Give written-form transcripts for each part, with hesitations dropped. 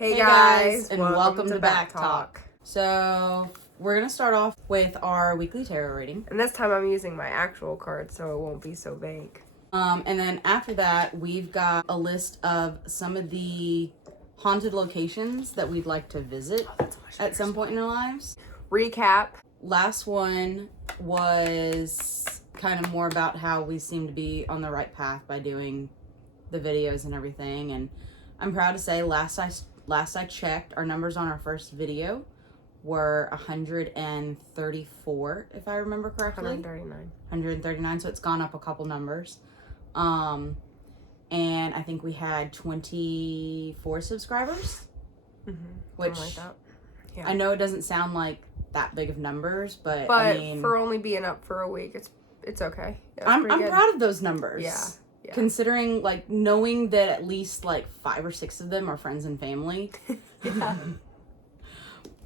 Hey guys, and welcome to Back Talk. So, we're going to start off with our weekly tarot reading. And this time I'm using my actual card so it won't be so vague. And then after that, we've got a list of some of the haunted locations that we'd like to visit at some point in our lives. Recap. Last one was kind of more about how we seem to be on the right path by doing the videos and everything. And I'm proud to say last I checked, our numbers on our first video were 134, if I remember correctly. 139, so it's gone up a couple numbers. And I think we had 24 subscribers. Which, like that. Yeah. I know it doesn't sound like that big of numbers, but I mean, for only being up for a week, it's okay. Yeah, I'm proud of those numbers. Yeah. Considering, knowing that at least, 5 or 6 of them are friends and family. Yeah.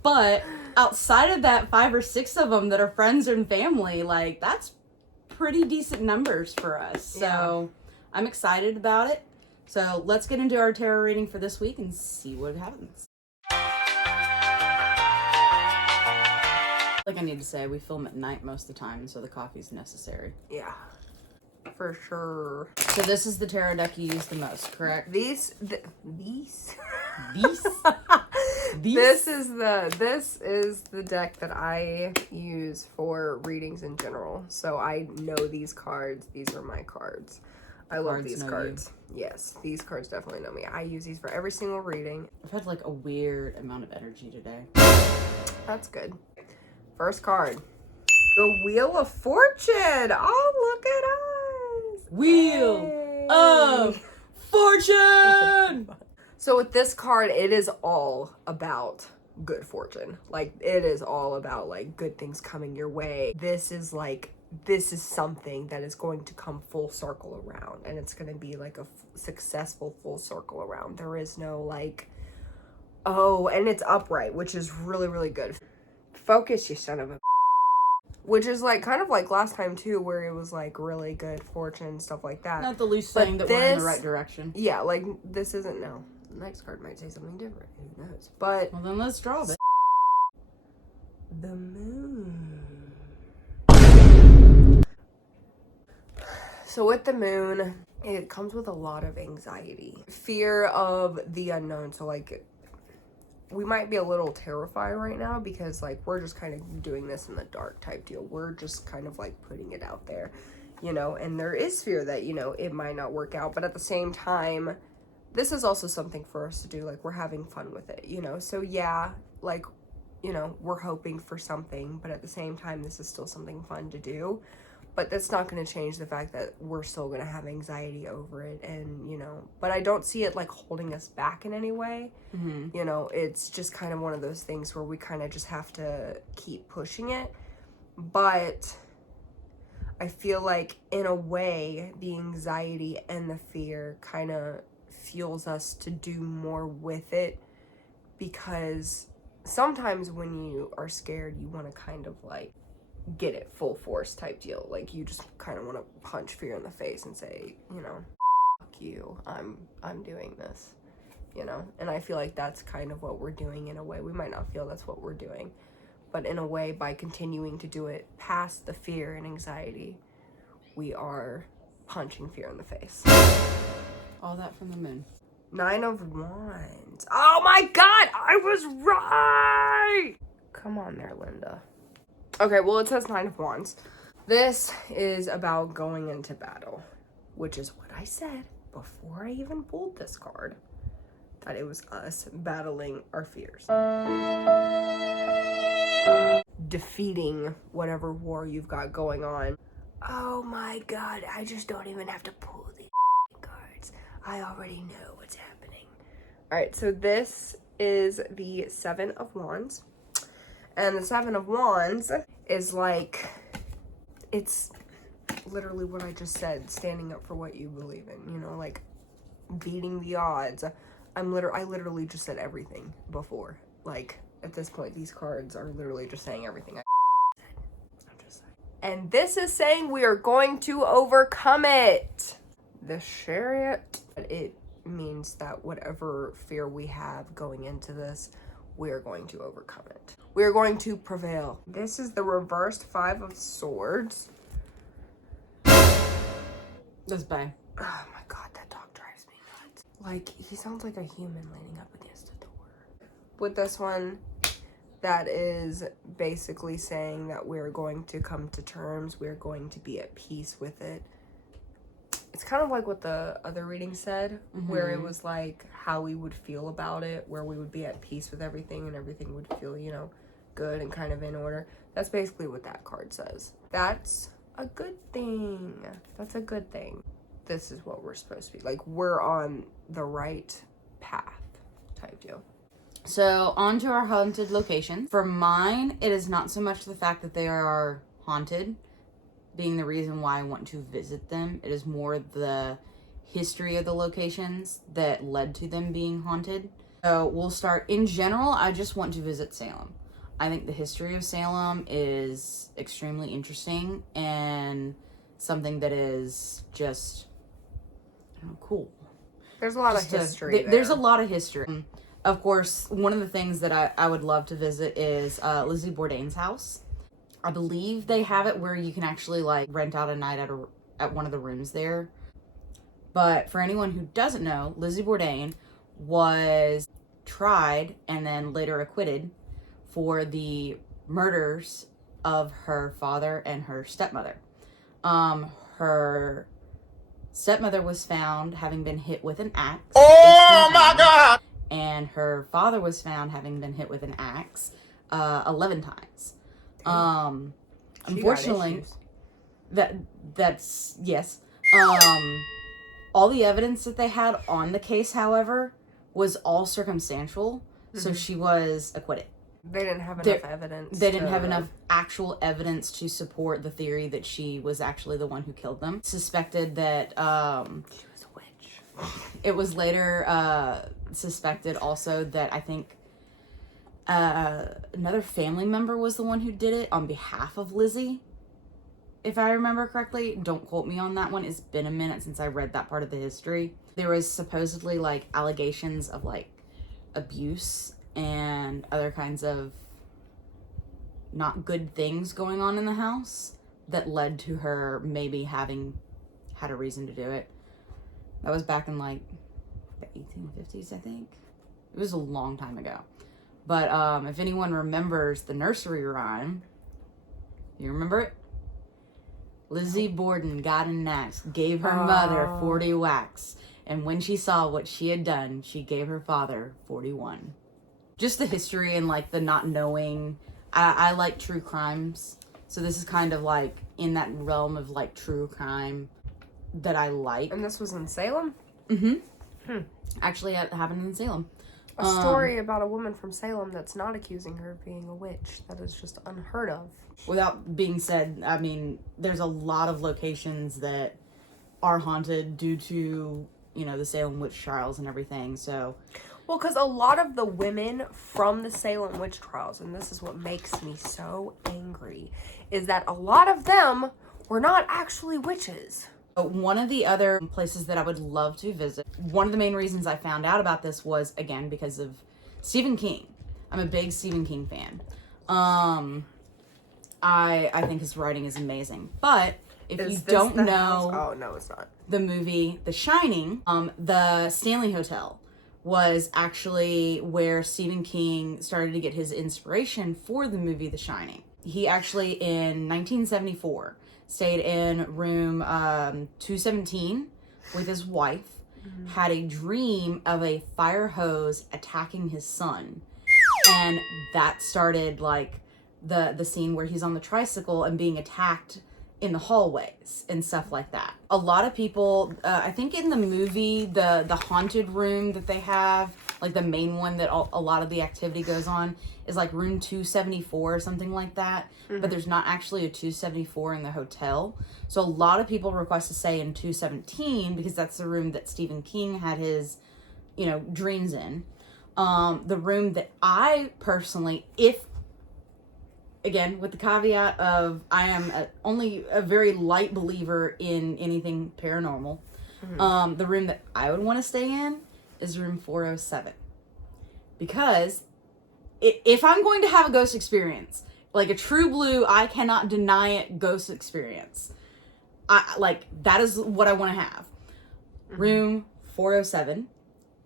But outside of that 5 or 6 of them that are friends and family, that's pretty decent numbers for us. So I'm excited about it. So let's get into our tarot reading for this week and see what happens. Like I need to say, we film at night most of the time, so the coffee's necessary. Yeah. For sure. So this is the tarot deck you use the most, correct? These. This is the deck that I use for readings in general. So I know these cards. These are my cards. I love these cards. Yes, these cards definitely know me. I use these for every single reading. I've had a weird amount of energy today. That's good. First card. The Wheel of Fortune. Oh, look at us. Wheel of Fortune! So with this card, it is all about good fortune. It is all about, good things coming your way. This is something that is going to come full circle around. And it's going to be, a successful full circle around. There is no, oh, and it's upright, which is really, really good. Focus, you son of a... Which is kind of like last time too, where it was really good fortune, stuff like that. Not the least saying that we're in the right direction. Yeah, this isn't now. The next card might say something different. Who knows? But well, then let's draw it. The Moon. So with the Moon, it comes with a lot of anxiety, fear of the unknown. So we might be a little terrified right now because we're just kind of doing this in the dark type deal. We're just kind of putting it out there, and there is fear that, it might not work out. But at the same time, this is also something for us to do. We're having fun with it, So yeah, we're hoping for something, but at the same time, this is still something fun to do. But that's not going to change the fact that we're still going to have anxiety over it. And, but I don't see it holding us back in any way. Mm-hmm. It's just kind of one of those things where we kind of just have to keep pushing it. But I feel in a way, the anxiety and the fear kind of fuels us to do more with it. Because sometimes when you are scared, you want to kind of get it full force type deal. You just kind of want to punch fear in the face and say, fuck you, I'm doing this, and I feel that's kind of what we're doing in a way. We might not feel that's what we're doing, but in a way, by continuing to do it past the fear and anxiety, we are punching fear in the face. All that from the Moon. 9 of Wands. Oh my god, I was right! Come on there, Linda. Okay, well, it says 9 of Wands. This is about going into battle, which is what I said before I even pulled this card, that it was us battling our fears. Defeating whatever war you've got going on. Oh my god, I just don't even have to pull these cards. I already know what's happening. Alright, so this is the 7 of Wands. And the 7 of Wands is it's literally what I just said, standing up for what you believe in, beating the odds. I literally just said everything before. At this point, these cards are literally just saying everything I said. I'm just saying. And this is saying we are going to overcome it. The Chariot, it means that whatever fear we have going into this, we're going to overcome it. We're going to prevail. This is the reversed 5 of Swords. That's bad. Oh my god, that dog drives me nuts. Like, he sounds like a human leaning up against a door. With this one, that is basically saying that we're going to come to terms. We're going to be at peace with it. It's kind of like what the other reading said, where it was like how we would feel about it, where we would be at peace with everything and everything would feel, you know, good and kind of in order. That's basically what that card says. That's a good thing. That's a good thing. This is what we're supposed to be. Like, we're on the right path type deal. So, on to our haunted location. For mine, it is not so much the fact that they are haunted being the reason why I want to visit them. It is more the history of the locations that led to them being haunted. So we'll start. In general, I just want to visit Salem. I think the history of Salem is extremely interesting and something that is just, I don't know, cool. There's a lot of history there. There's a lot of history. Of course, one of the things that I would love to visit is Lizzie Bourdain's house. I believe they have it where you can actually like rent out a night at one of the rooms there. But for anyone who doesn't know, Lizzie Bourdain was tried and then later acquitted for the murders of her father and her stepmother. Her stepmother was found having been hit with an axe. Oh my God! And her father was found having been hit with an axe 11 times. Unfortunately, that's yes. All the evidence that they had on the case, however, was all circumstantial, so she was acquitted. They didn't have enough evidence. They didn't have enough actual evidence to support the theory that she was actually the one who killed them. Suspected that she was a witch. It was later suspected also that I think another family member was the one who did it on behalf of Lizzie, if I remember correctly. Don't quote me on that one. It's been a minute since I read that part of the history. There was supposedly like allegations of like abuse and other kinds of not good things going on in the house that led to her maybe having had a reason to do it. That was back in like the 1850s, I think. It was a long time ago. But if anyone remembers the nursery rhyme, you remember it? Lizzie Borden got an axe, gave her mother 40 whacks, and when she saw what she had done, she gave her father 41. Just the history and like the not knowing. I like true crimes, so this is kind of like in that realm of like true crime that I like. And this was in Salem? Actually, it happened in Salem. A story about a woman from Salem that's not accusing her of being a witch. That is just unheard of. Without being said, I mean, there's a lot of locations that are haunted due to, you know, the Salem witch trials and everything, so. Well, because a lot of the women from the Salem witch trials, and this is what makes me so angry, is that a lot of them were not actually witches. One of the other places that I would love to visit, one of the main reasons I found out about this was, again, because of Stephen King. I'm a big Stephen King fan. I think his writing is amazing. But if you don't know... Oh, no, it's not. The movie The Shining, the Stanley Hotel was actually where Stephen King started to get his inspiration for the movie The Shining. He actually, in 1974... stayed in room 217 with his wife, had a dream of a fire hose attacking his son. And that started like the scene where he's on the tricycle and being attacked in the hallways and stuff like that. A lot of people, I think in the movie, the haunted room that they have, like the main one that a lot of the activity goes on, is like room 274 or something like that. But there's not actually a 274 in the hotel. So a lot of people request to stay in 217 because that's the room that Stephen King had his, you know, dreams in. The room that I personally, again, with the caveat of I am only a very light believer in anything paranormal. The room that I would want to stay in is room 407. Because if I'm going to have a ghost experience, like a true blue, I cannot deny it ghost experience, that is what I want to have. Room 407,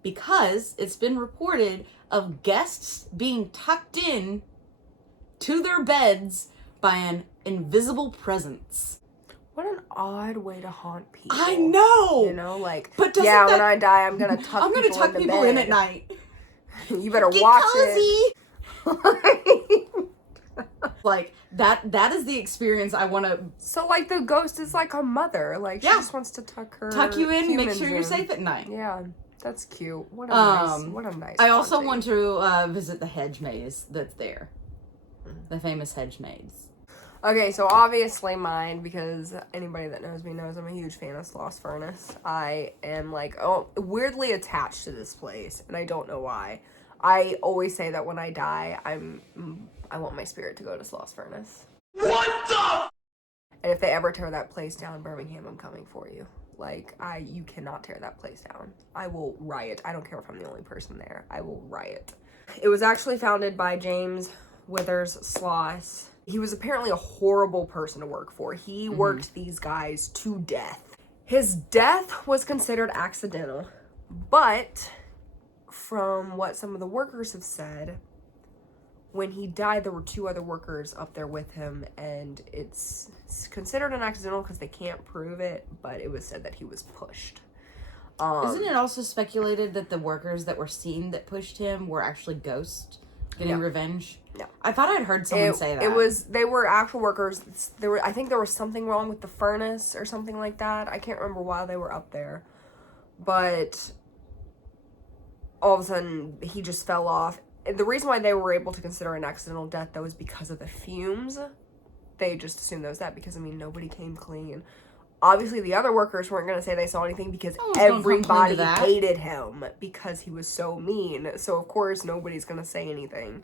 because it's been reported of guests being tucked in to their beds by an invisible presence. What an odd way to haunt people. I know. You know, like, but when I die, I'm gonna tuck people in at night. You better Get watch cozy. it. Like, that is the experience I want to... So, like, the ghost is like a mother. Like, she just wants to tuck you in, make sure you're safe at night. Yeah, that's cute. What a nice I also haunting. want to visit the hedge maze that's there. The famous hedge maze. Okay, so obviously mine, because anybody that knows me knows I'm a huge fan of Sloss Furnace. I am, like, weirdly attached to this place, and I don't know why. I always say that when I die, I want my spirit to go to Sloss Furnace. What the? And if they ever tear that place down, Birmingham, I'm coming for you. Like, you cannot tear that place down. I will riot. I don't care if I'm the only person there. I will riot. It was actually founded by James Withers Sloss. He was apparently a horrible person to work for. He worked these guys to death. His death was considered accidental, but from what some of the workers have said, when he died, there were 2 other workers up there with him, and it's considered an accidental because they can't prove it, but it was said that he was pushed. Isn't it also speculated that the workers that were seen that pushed him were actually ghosts getting revenge? No. I thought I'd heard someone say that. They were actual workers. I think there was something wrong with the furnace or something like that. I can't remember why they were up there, but all of a sudden he just fell off. The reason why they were able to consider an accidental death, though, is because of the fumes. They just assumed that was that because, I mean, nobody came clean. Obviously, the other workers weren't going to say they saw anything because everybody hated him because he was so mean. So, of course, nobody's going to say anything.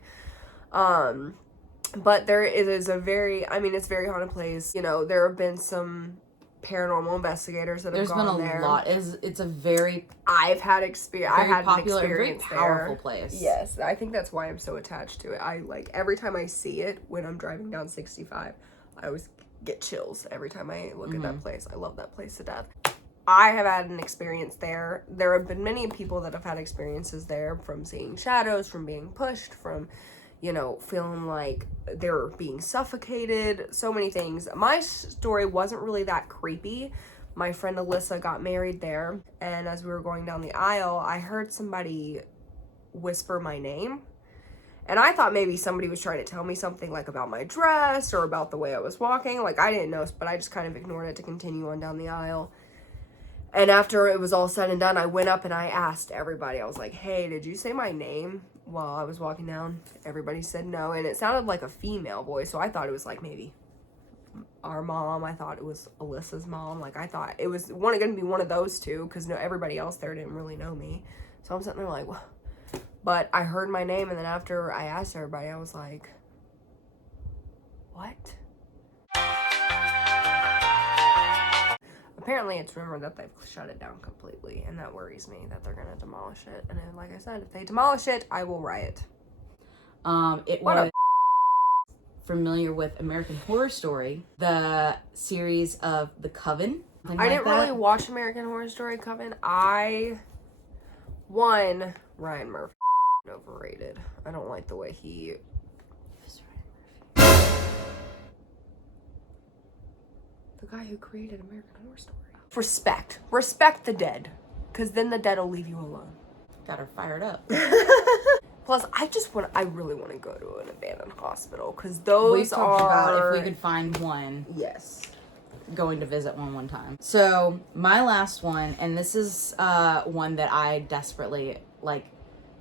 But it is a very, I mean, it's a very haunted place. You know, there have been some paranormal investigators that have gone there. There's been a lot. It's a very... I've had experience. I had popular, an experience very powerful place. Yes, I think that's why I'm so attached to it. I like every time I see it when I'm driving down 65, I always get chills every time I look at that place. I love that place to death. I have had an experience there. There have been many people that have had experiences there, from seeing shadows, from being pushed, from, you know, feeling like they're being suffocated, so many things. My story wasn't really that creepy. My friend Alyssa got married there, and as we were going down the aisle, I heard somebody whisper my name. And I thought maybe somebody was trying to tell me something, like, about my dress or about the way I was walking. Like, I didn't know, but I just kind of ignored it to continue on down the aisle. And after it was all said and done, I went up and I asked everybody. I was like, hey, did you say my name while I was walking down? Everybody said no, and it sounded like a female voice, so I thought it was, like, maybe our mom. I thought it was Alyssa's mom. Like, I thought it was going to be one of those two, because everybody else there didn't really know me. So I'm sitting there like, what? But I heard my name, and then after I asked everybody, I was like, what? Apparently, it's rumored that they've shut it down completely, and that worries me that they're going to demolish it. And then, like I said, if they demolish it, I will riot. Familiar with American Horror Story, the series of The Coven. I didn't really watch American Horror Story Coven. Ryan Murphy overrated. I don't like the way he... The guy who created American Horror Story. Respect the dead, because then the dead will leave you alone. Got her fired up. Plus, I really want to go to an abandoned hospital, because those We've talked about if we could find one. Yes. Going to visit one time. So, my last one, and this is one that I desperately, like,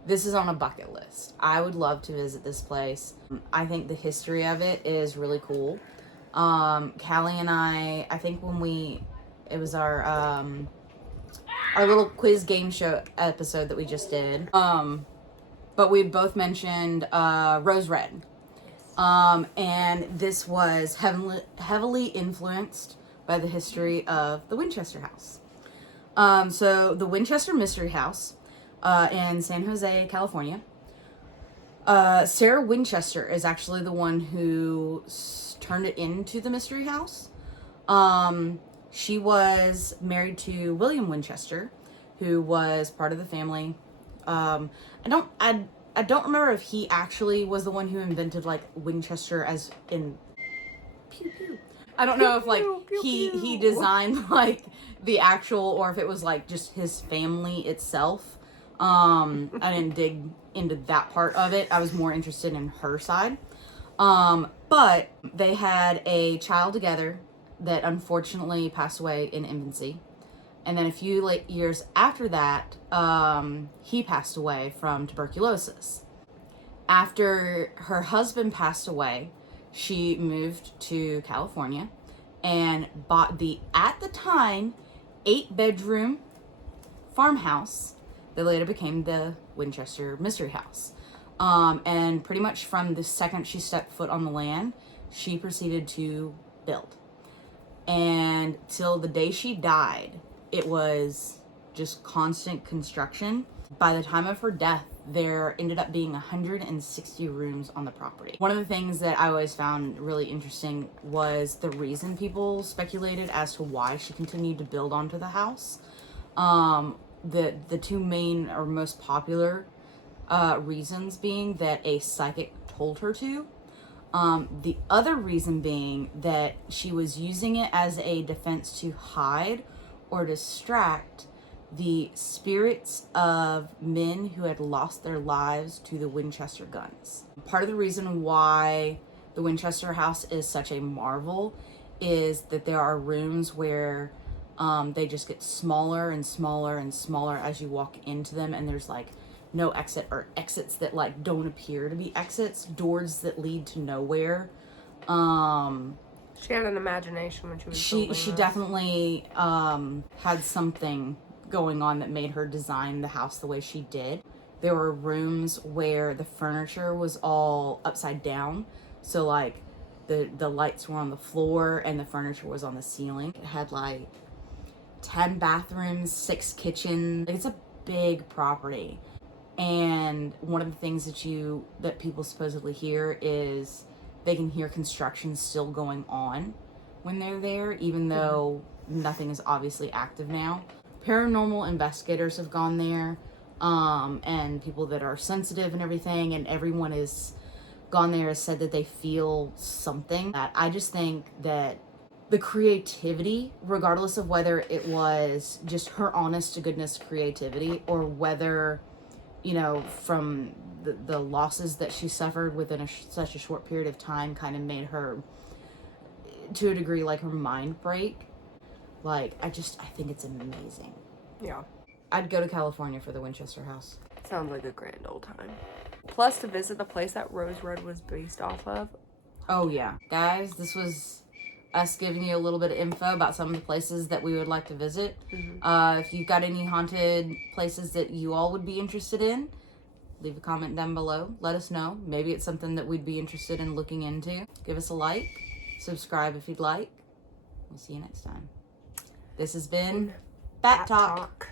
this is on a bucket list. I would love to visit this place. I think the history of it is really cool. Callie and I think it was our little quiz game show episode that we just did. But we both mentioned Rose Red. And this was heavily influenced by the history of the Winchester House. So the Winchester Mystery House in San Jose, California. Sarah Winchester is actually the one who turned it into the mystery house. She was married to William Winchester, who was part of the family. I don't remember if he actually was the one who invented like Winchester as in pew pew. I don't know if like he designed like the actual, or if it was like just his family itself. I didn't dig into that part of it. I was more interested in her side. But they had a child together that unfortunately passed away in infancy. And then a few years after that, he passed away from tuberculosis. After her husband passed away, she moved to California and bought the, at the time, 8-bedroom farmhouse that later became the Winchester Mystery House. And pretty much from the second she stepped foot on the land, she proceeded to build. And till the day she died, it was just constant construction. By the time of her death, there ended up being 160 rooms on the property. One of the things that I always found really interesting was the reason people speculated as to why she continued to build onto the house. The two main or most popular reasons being that a psychic told her to. The other reason being that she was using it as a defense to hide or distract the spirits of men who had lost their lives to the Winchester guns. Part of the reason why the Winchester house is such a marvel is that there are rooms where they just get smaller and smaller and smaller as you walk into them, and there's like no exit, or exits that like don't appear to be exits, doors that lead to nowhere. She had an imagination when she was She this. definitely had something going on that made her design the house the way she did. There were rooms where the furniture was all upside down, so like the lights were on the floor and the furniture was on the ceiling. It had like 10 bathrooms, 6 kitchens. It's a big property. And one of the things that people supposedly hear is they can hear construction still going on when they're there, even though nothing is obviously active now. Paranormal investigators have gone there, and people that are sensitive and everything, and everyone has gone there has said that they feel something. That I just think that the creativity, regardless of whether it was just her honest to goodness creativity, or whether, you know, from the losses that she suffered within such a short period of time, kind of made her, to a degree, like her mind break. Like, I think it's amazing. Yeah. I'd go to California for the Winchester house. Sounds like a grand old time. Plus, to visit the place that Rose Red was based off of. Oh, yeah. Guys, this was us giving you a little bit of info about some of the places that we would like to visit. If you've got any haunted places that you all would be interested in, leave a comment down below. Let us know. Maybe it's something that we'd be interested in looking into. Give us a like. Subscribe if you'd like. We'll see you next time. This has been Bat Talk.